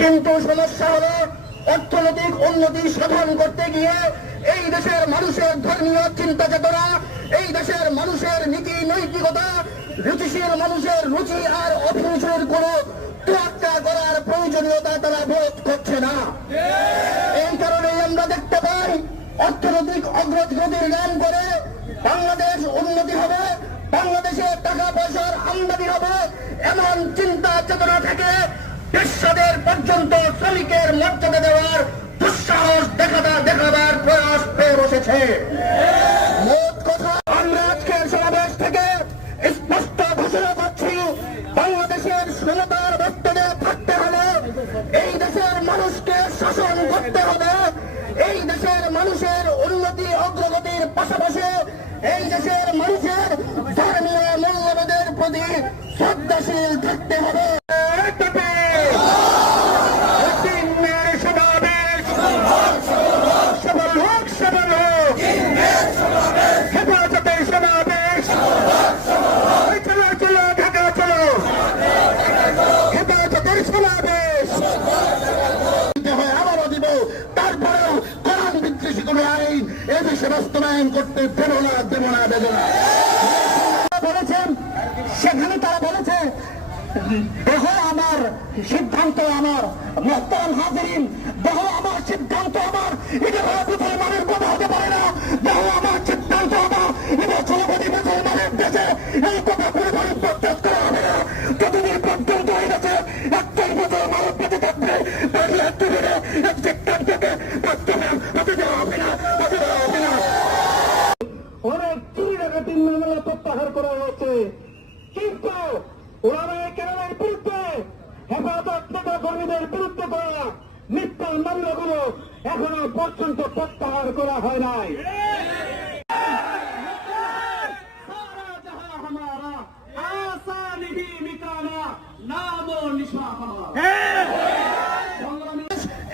কিন্তু সমস্যা হলো অর্থনৈতিক উন্নতি সাধন করতে গিয়ে এই দেশের মানুষের ধর্মীয় চিন্তা চেতনা, এই দেশের মানুষের নীতি নৈতিকতা, রুচিশীল মানুষের রুচি আর অভিরুচির কোন তোয়াক্কা করার প্রয়োজনীয়তা তারা বোধ করছে না। এই কারণে আমরা দেখতে পাই অর্থনৈতিক অগ্রগতির নাম করে বাংলাদেশ উন্নতি হবে, বাংলাদেশে টাকা পয়সার আমদানি হবে, এমন চিন্তা চেতনা থেকে পেশাদের পর্যন্ত শ্রমিকের মর্যাদা দেওয়ার দুঃসাহস দেখাবার প্রয়াস পেয়ে বসেছে। মোট কথা, আমরা আজকের সমাবেশ থেকে স্পষ্ট ঘোষণা করছি, বাংলাদেশের ক্ষমতার বর্তমানে থাকতে হলে এই দেশের মানুষকে শাসন করতে হবে, এই দেশের মানুষের উন্নতি অগ্রগতির পাশাপাশি এই দেশের মানুষের ধর্মীয় মূল্যবোধের প্রতি শ্রদ্ধাশীল থাকতে হবে। বাস্তবায়ন করতে দেব না বলেছেন। সেখানে তারা বলেছে, দেখো আমার সিদ্ধান্ত আমার, মোহতারাম হাজিরিন, দেখো আমার সিদ্ধান্ত আমার, এটা মুসলমানের কথা হতে পারে না। দেখো আমার সিদ্ধান্ত আমার, এটা চলবতী মুসলমানের দেশে এই কথা কোনোভাবে প্রত্যাশ করা হবে না। যতদিন পর্যন্ত হয়ে গেছে একজন মুসলমানের বেঁচে থাকবে, এক সিদ্ধান্তকে বাস্তবায়ন হতে দেওয়া হবে না। অনেক চুরি ডাকাতির মামলা প্রত্যাহার করা হয়েছে, কিন্তু ওরা কেরালার বিরুদ্ধে হেফাজত নেতা কর্মীদের বিরুদ্ধে করা মিথ্যা মামলাগুলো এখনো পর্যন্ত প্রত্যাহার করা হয় নাই।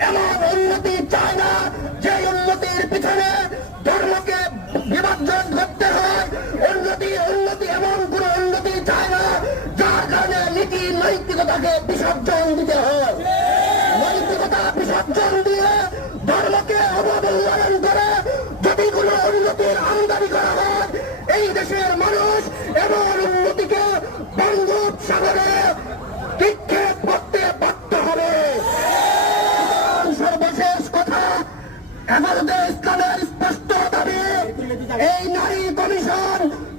এমন উন্নতি চায় না যে উন্নতির পিছনে ধর্মকে বিভাজন করতে হয়। উন্নতি এমন কোন উন্নতি চায় না যার কারণে নীতি নৈতিকতাকে বিসর্জন দিতে হয়। নৈতিকতা বিসর্জন দিয়ে ধর্মকে অবমূল্যায়ন করে যদি কোন উন্নতির আমদানি করা হয়, এই দেশের মানুষ এমন উন্নতিকে বঙ্গোপসাগরে নিক্ষেপ করতে বাধ্য হবে। সর্বশেষ কথা, হেফাজতে ইসলামের স্পষ্ট দাবি, এই নারী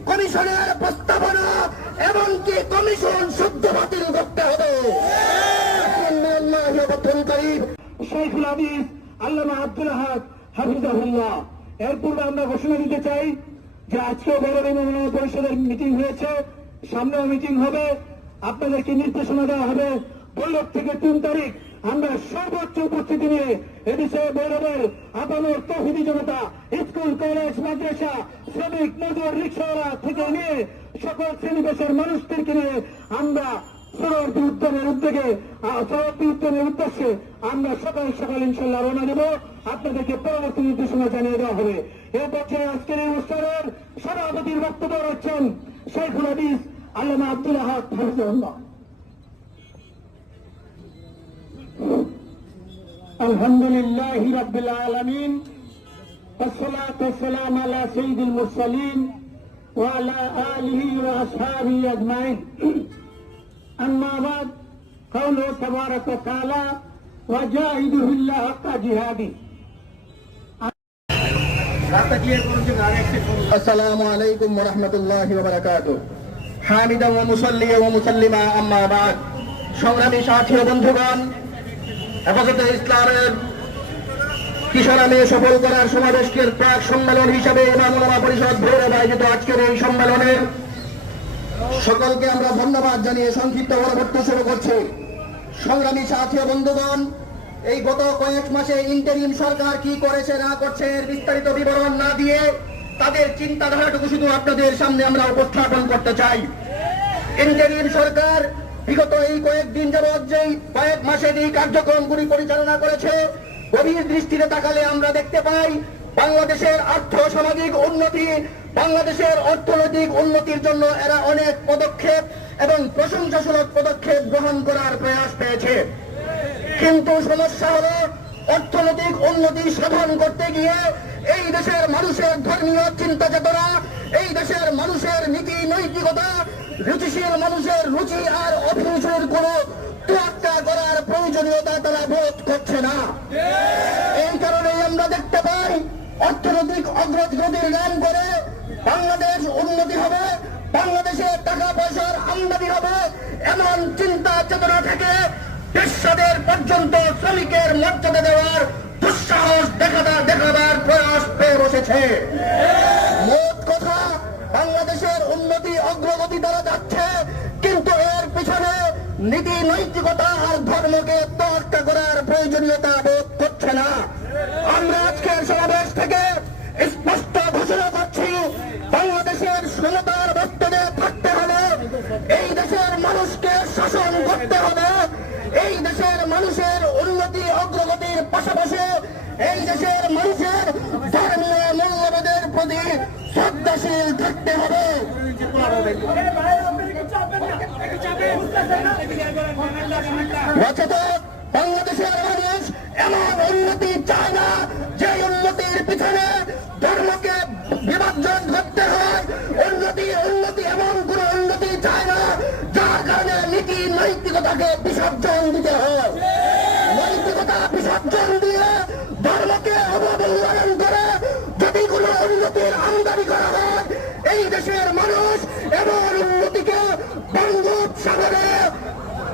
কমিশনের প্রস্তাবনা এমনকি কমিশন শুদ্ধ বাতিল করতে হবে। শেখুল হাদিস আল্লামা আব্দুল আহাদ হাফিজাহুল্লাহ। এর পূর্বে আমরা ঘোষণা দিতে চাই যে আজকেও বড় পরিষদের মিটিং হয়েছে, সামনেও মিটিং হবে। আপনাদেরকে নির্দেশনা দেওয়া হবে 15 থেকে 3 তারিখ আমরা সর্বোচ্চ উপস্থিতি নিয়ে এদেশে বৈরবের আপানোর তৌহিদি জনতা, স্কুল কলেজ মাদ্রাসা, শ্রমিক মজুর রিক্সাওয়ালা থেকে নিয়ে সকল শ্রেণীপেশার মানুষদেরকে নিয়ে আমরা সড়ক বিউত্তনের উদ্দেশ্যে আমরা সকাল ইনশাল্লাহ রওনা দেব। আপনাদেরকে পরবর্তী নির্দেশনা জানিয়ে দেওয়া হবে। এ পর্যায়ে আজকের এই অনুষ্ঠানের সভাপতির বক্তব্য রাখছেন শেখুল হাদিস আল্লামা আব্দুল আহাদ হাফিজাহুল্লাহ। আলহামদুলিল্লাহি রাব্বিল আলামিন, والصلاة والسلام على سيد المرسلين وعلى آله وأصحابه أجمعين. أما بعد، قوله تبارك وتعالى وجاهدوا في الله حق جهاده. السلام عليكم ورحمة الله وبركاته. حامدا ومصليا ومسلما أما بعد. সংগ্রামী সাথী ও বন্ধুগণ, হেফাজতে ইসলামের কিশোরামে সফল করার সমাবেশের প্রাক সম্মেলন হিসাবে ইমাম উলামা পরিষদ ভৈরব আয়োজিত আজকের এই সম্মেলনের সকলকে আমরা ধন্যবাদ জানিয়ে সংক্ষিপ্ত পরবর্তী শুরু করছি। সংগ্রামী সাথী ও বন্ধুগণ, এই গত কয়েক মাসে ইন্টারিম সরকার কি করেছে না করছে এর বিস্তারিত বিবরণ না দিয়ে তাদের চিন্তাধারাটুকু শুধু আপনাদের সামনে আমরা উপস্থাপন করতে চাই। ইন্টারিম সরকার বিগত এই কয়েকদিন যাবৎ যেই কয়েক মাসে এই কার্যক্রমগুলি পরিচালনা করেছে, গভীর দৃষ্টিতে তাকালে আমরা দেখতে পাই বাংলাদেশের আর্থ সামাজিক উন্নতি, বাংলাদেশের অর্থনৈতিক উন্নতির জন্য এরা অনেক পদক্ষেপ এবং প্রশংসাসূচক পদক্ষেপ গ্রহণ করার প্রয়াস পেয়েছে। কিন্তু সমস্যা হলো অর্থনৈতিক উন্নতি সাধন করতে গিয়ে এই দেশের মানুষের ধর্মীয় চিন্তা চেতনা, এই দেশের মানুষের নীতি নৈতিকতা, রুচিশীল মানুষের রুচি আর অভিরুচির কোনো তোয়াক্কা করার প্রয়োজনীয়তা তারা বোধ করছে না। এই কারণেই আমরা দেখতে পাই অর্থনৈতিক অগ্রগতির নাম করে বাংলাদেশ উন্নতি হবে, বাংলাদেশে টাকা পয়সার আমদানি হবে, এমন চিন্তা চেতনা থেকে পেশাদের পর্যন্ত শ্রমিকের মর্যাদা দেওয়ার দুঃসাহস দেখাবার প্রয়াস পেয়ে বসেছে। মোট কথা, বাংলাদেশের উন্নতি অগ্রগতি দ্বারা যাচ্ছে, কিন্তু এর পিছনে নীতি নৈতিকতা আর ধর্মকে তোয়াক্কা করার প্রয়োজনীয়তা বোধ করছে না। আমরা আজকের সমাবেশ থেকে স্পষ্ট ঘোষণা করছি, বাংলাদেশের সমতার বস্তুতে থাকতে হলে এই দেশের মানুষকে শাসন করতে হবে, এই দেশের মানুষের উন্নতি অগ্রগতির পাশাপাশি এই দেশের মানুষের ধর্মীয় মূল্যবোধের প্রতি শ্রদ্ধাশীল থাকতে হবে। বাংলাদেশের মানুষ এমন উন্নতি চায় না যে উন্নতির পিছনে ধর্মকে বিভাজন করতে হয়। উন্নতি এমন কোন উন্নতি চায় না যার কারণে নীতি নৈতিকতাকে বিসর্জন দিতে হয়। নৈতিকতা বিসর্জন দিয়ে ধর্মকে অবমূল্যায়ন করে যদি কোন উন্নতির আমদানি করা হয়, এই দেশের মানুষ এমন উন্নতিকে বঙ্গোপসাগরে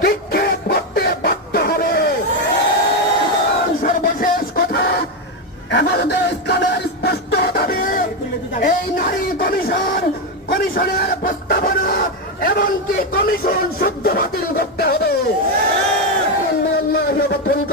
নিক্ষেপ করতে বাধ্য হবে। সর্বশেষ কথা, হেফাজতে ইসলামের স্পষ্ট দাবি, এই নারী কমিশনের প্রস্তাবনা এমনকি কমিশন শুদ্ধ বাতিল করতে হবে।